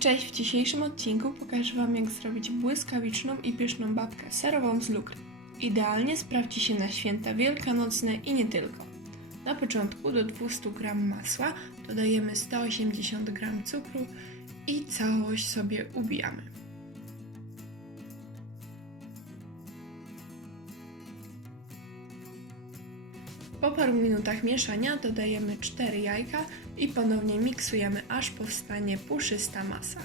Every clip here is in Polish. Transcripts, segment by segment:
Cześć, w dzisiejszym odcinku pokażę Wam jak zrobić błyskawiczną i pyszną babkę serową z lukry. Idealnie sprawdzi się na święta wielkanocne i nie tylko. Na początku do 200 g masła dodajemy 180 g cukru i całość sobie ubijamy. Po paru minutach mieszania dodajemy 4 jajka i ponownie miksujemy aż powstanie puszysta masa.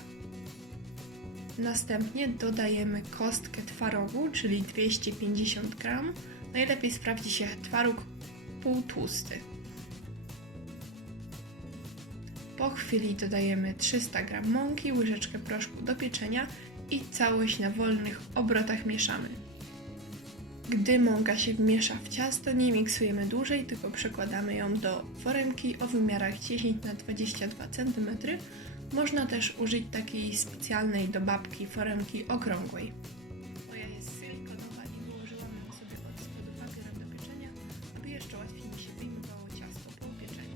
Następnie dodajemy kostkę twarogu, czyli 250 g. Najlepiej sprawdzi się twaróg półtłusty. Po chwili dodajemy 300 g mąki, łyżeczkę proszku do pieczenia i całość na wolnych obrotach mieszamy. Gdy mąka się wmiesza w ciasto, nie miksujemy dłużej, tylko przekładamy ją do foremki o wymiarach 10 na 22 cm. Można też użyć takiej specjalnej do babki foremki okrągłej. Moja jest silikonowa i wyłożyłam ją sobie od spodu papierem do pieczenia, aby jeszcze łatwiej mi się wyjmowało ciasto po upieczeniu.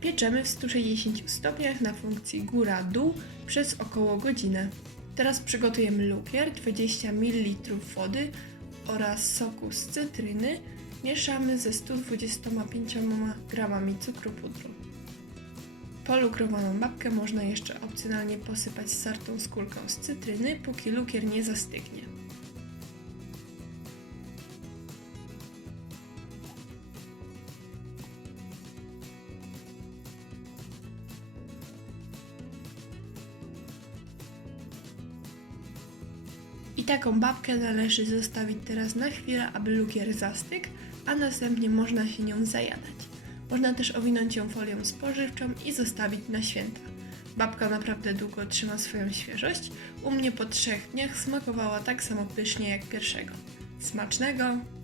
Pieczemy w 160 stopniach na funkcji góra-dół przez około godzinę. Teraz przygotujemy lukier, 20 ml wody oraz soku z cytryny. Mieszamy ze 125 g cukru pudru. Polukrowaną babkę można jeszcze opcjonalnie posypać sartą z kulką z cytryny, póki lukier nie zastygnie. Taką babkę należy zostawić teraz na chwilę, aby lukier zastygł, a następnie można się nią zajadać. Można też owinąć ją folią spożywczą i zostawić na święta. Babka naprawdę długo trzyma swoją świeżość. U mnie po trzech dniach smakowała tak samo pysznie jak pierwszego. Smacznego!